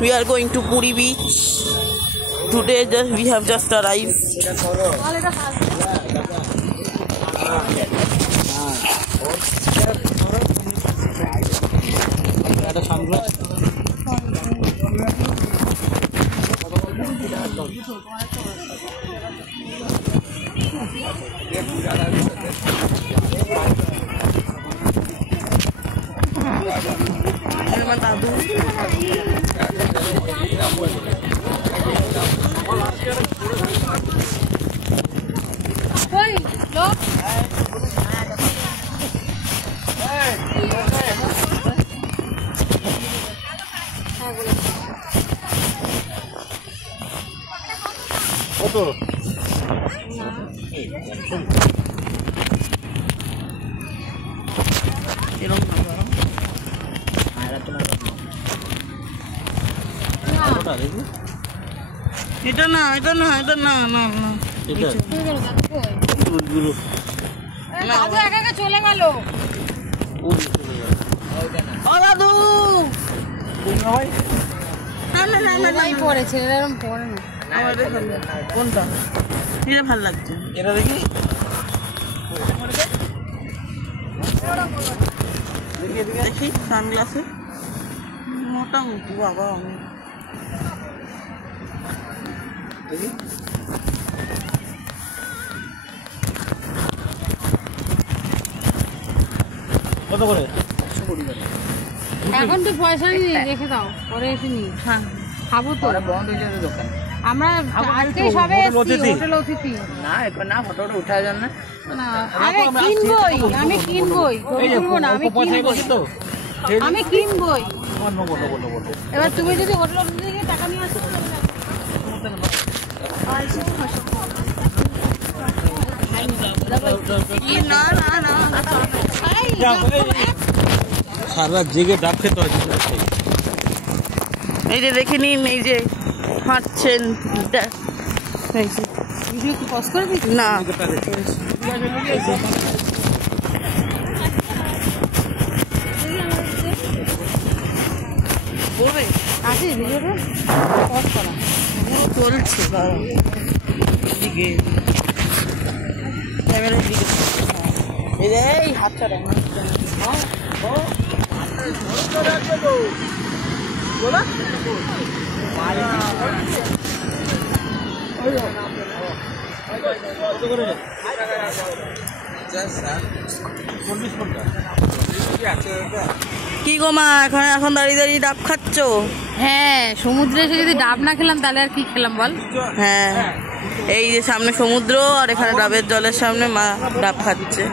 We are going to Puri beach. Today we have just arrived. এটা না দাদু একা একা চলে গেল। ও দাদু পড়েছে এরকম পড়ে না। কোনটা এটা ভালো লাগছে? এটা দেখি দেখি সানগ্লাসে মোটামুটি বাবা আমি দেখি কত করে? এখন তো পয়সা নেই, রেখে দাও, পরে এসে নি। হ্যাঁ খাবো তো, বন্ধ হয়ে যাবে দোকান। আমরা আজকে সবে এসেছি হোটেল অতিথি। না এখন না, ফটোটা উঠার জন্য না, আরে কিনবই, আমি কিনবই, কিনবো না, আমি কিনবই, আমি কিনবই। এবার তুমি যদি হোটেল অতিথি থেকে টাকা নিয়ে আসো না না না সারা জেগে ডাব খেতে হয়। এই যে দেখে নিন, এই যে হাঁটছেন, ভিডিও কি পজ করে দিচ্ছি না আছে ভিডিওটা পজ করা চলছে দিকে ক্যামেরার দিকে এই হাতটা কি গো মা, এখন দাঁড়িয়ে দাঁড়িয়ে ডাব খাচ্ছ? হ্যাঁ, সমুদ্রে এসে যদি ডাব না খেলাম তাহলে আর কি খেলাম বল? হ্যাঁ, এই যে সামনে সমুদ্র আর এখানে ডাবের জলের সামনে মা ডাব খাচ্ছে।